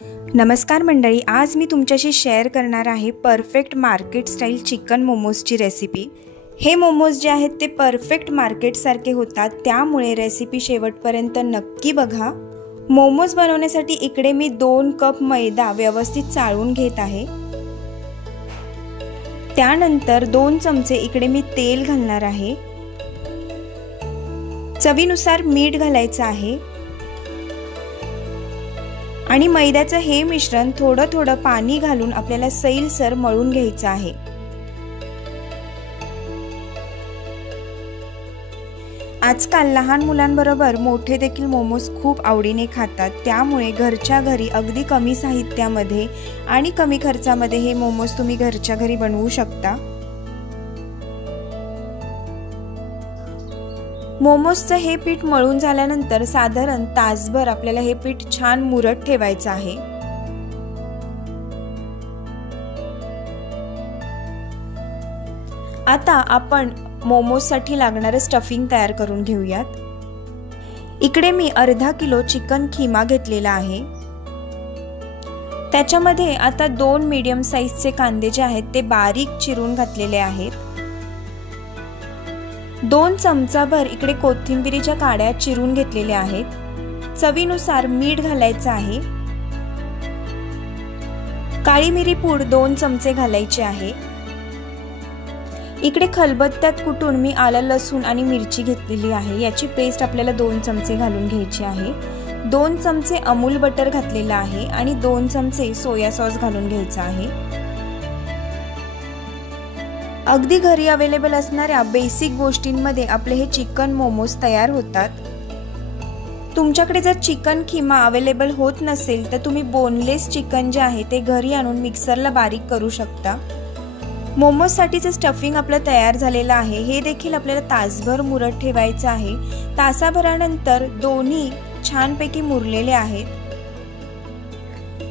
नमस्कार मंडळी, आज मी तुमच्याशी शेअर करणार आहे परफेक्ट मार्केट स्टाईल चिकन मोमोजची रेसिपी। हे मोमोज जे आहेत ते परफेक्ट मार्केट सारखे होतात, त्यामुळे रेसिपी शेवटपर्यंत नक्की बघा। मोमोज बनवण्यासाठी इकडे मी 2 कप मैदा व्यवस्थित चाळून घेत आहे। त्यानंतर 2 चमचे इकडे मी तेल घालणार आहे। चवीनुसार मीठ घालायचं आहे आणि मैद्याचं हे मिश्रण थोडं थोडं पाणी घालून आपल्याला सैलसर मळून घ्यायचं आहे। आजकाल लहान मुलांबरोबर मोठे देखील मोमोज खूप आवडीने खातात, त्यामुळे घरच्या घरी अगदी कमी साहित्यामध्ये आणि कमी खर्चामध्ये हे मोमोज तुम्ही घरच्या घरी बनवू शकता। मोमोजचं हे पीठ मळून झाल्यानंतर साधारण तासभर आपल्याला हे पीठ छान मुरत ठेवायचं आहे। आता आपण मोमोजसाठी लागणारे स्टफिंग तयार करून घेऊयात। इकडे मी अर्धा किलो चिकन खिमा घेतलेला आहे। त्याच्यामध्ये आता 2 मीडियम साइजचे कांदे जे आहेत ते बारीक चिरून घातलेले आहेत। 2 चमचाभर इकडे कोथिंबीरीच्या काड्या चिरून घेतलेल्या आहेत। चवीनुसार मीठ घालायचं आहे। काळी मिरी पूड 2 चमचे घालायची आहे। इकडे खलबत्त्यात कुटून मी आलं लसूण आणि मिरची घेतलेली आहे, याची पेस्ट आपल्याला 2 चमचे घालून घ्यायची आहे। 2 चमचे अमूल बटर घातलेला आहे आणि 2 चमचे सोया सॉस घालून घ्यायचा आहे। अगदी घरी अवेलेबल असणाऱ्या बेसिक गोष्टींमध्ये आपले हे चिकन मोमोज तयार होतात। तुमच्याकडे जर चिकन खिमा अवेलेबल होत नसेल तर तुम्ही बोनलेस चिकन जे आहे ते घरी आणून मिक्सरला बारीक करू शकता। मोमोज साठीचं स्टफिंग आपलं तयार झालेलं आहे। हे देखील आपल्याला तासभर मुरत ठेवायचं आहे। तासाभरानंतर दोन्ही छानपैकी मुरलेले आहेत।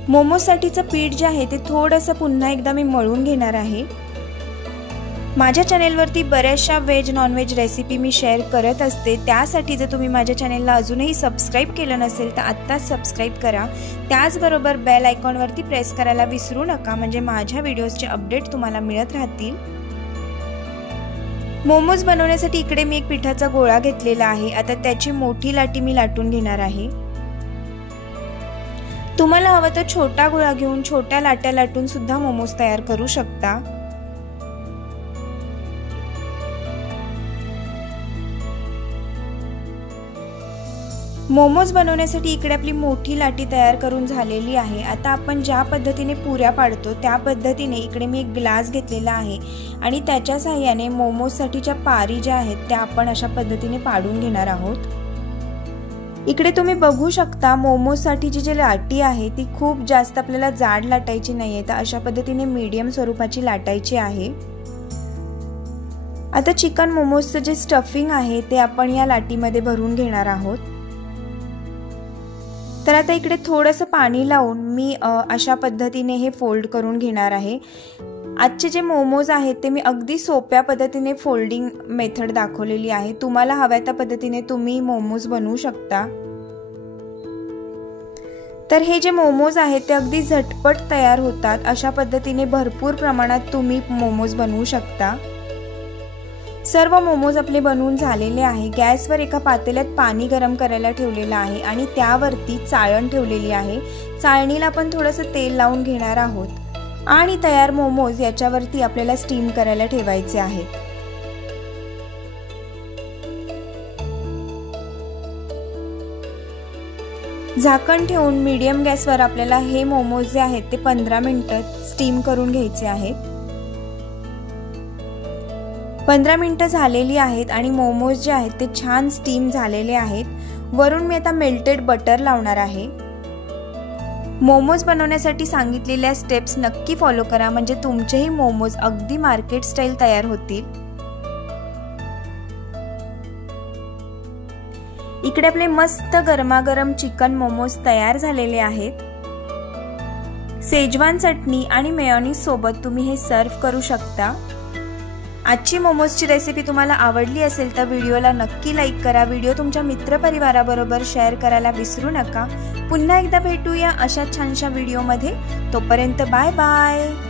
मोमोज साठीचं पीठ जे आहे ते थोडंसं पुन्हा एकदा मी मळून घेणार आहे। माझ्या चॅनेलवरती बऱ्याचशा व्हेज नॉन व्हेज रेसिपी मी शेअर करत असते, त्यासाठी जर तुम्ही माझ्या चॅनेलला अजूनही सबस्क्राइब केलं नसेल तर आत्ताच सबस्क्राइब करा। त्याचबरोबर बेल आयकॉनवरती प्रेस करायला विसरू नका, म्हणजे माझ्या व्हिडिओजचे अपडेट तुम्हाला मिळत राहतील। मोमोज बनवण्यासाठी इकडे मी एक पिठाचा गोळा घेतलेला आहे। आता त्याची मोठी लाटी मी लाटून घेणार आहे। तुम्हाला हवं तर छोटा गोळा घेऊन छोट्या लाट्या लाटून सुद्धा मोमोज तयार करू शकता। मोमोज बनवण्यासाठी इकडे आपली मोठी लाटी तयार करून झालेली आहे। आता आपण ज्या पद्धतीने पुऱ्या पाडतो त्या पद्धतीने इकडे मी एक ग्लास घेतलेला आहे आणि त्याच्या सहाय्याने मोमोजसाठीच्या पारी ज्या आहेत त्या आपण अशा पद्धतीने पाडून घेणार आहोत। इकडे तुम्ही बघू शकता मोमोजसाठीची जी लाटी आहे ती खूप जास्त आपल्याला जाड लाटायची नाहीये, तर अशा पद्धतीने मीडियम स्वरूपाची लाटायची आहे। आता चिकन मोमोजचं जे स्टफिंग आहे ते आपण या लाटीमध्ये भरून घेणार आहोत। तर आता इकडे थोडंसं पाणी लावून मी अशा पद्धतीने हे फोल्ड करून घेणार आहे। आजचे जे मोमोज आहेत ते मी अगदी सोप्या पद्धतीने फोल्डिंग मेथड दाखवलेली आहे। तुम्हाला हव्या त्या पद्धतीने तुम्ही मोमोज बनवू शकता। तर हे जे मोमोज आहेत ते अगदी झटपट तयार होतात, अशा पद्धतीने भरपूर प्रमाणात तुम्ही मोमोज बनवू शकता। सर्व मोमोज आपले बनवून झालेले आहे। गॅसवर एका पातेल्यात पाणी गरम करायला ठेवलेलं आहे आणि त्यावरती चाळण ठेवलेली आहे। चाळणीला आपण थोडंसं तेल लावून घेणार आहोत आणि तयार मोमोज याच्यावरती आपल्याला स्टीम करायला ठेवायचे आहेत। झाकण ठेवून मीडियम गॅसवर आपल्याला हे मोमोज जे आहेत ते 15 मिनिटं स्टीम करून घ्यायचे आहेत। 15 मिनिटं झालेली आहेत आणि मोमोज जे आहेत ते छान स्टीम झालेले आहेत। वरून मी आता मेल्टेड बटर लावणार आहे। मोमोज बनवण्यासाठी सांगितलेल्या स्टेप्स नक्की फॉलो करा, म्हणजे तुमचेही मोमोज अगदी मार्केट स्टाईल तयार होतील। इकडे आपले मस्त गरमागरम चिकन मोमोज तयार झालेले आहेत। शेजवान चटणी आणि मेयोनीज सोबत तुम्ही हे सर्व करू शकता। आजची मोमोजची रेसिपी तुम्हाला आवडली असेल तर व्हिडिओला नक्की लाईक करा। व्हिडिओ तुमच्या मित्रपरिवाराबरोबर शेअर करायला विसरू नका। पुन्हा एकदा भेटूया अशा छानशा व्हिडिओमध्ये. तोपर्यंत बाय बाय.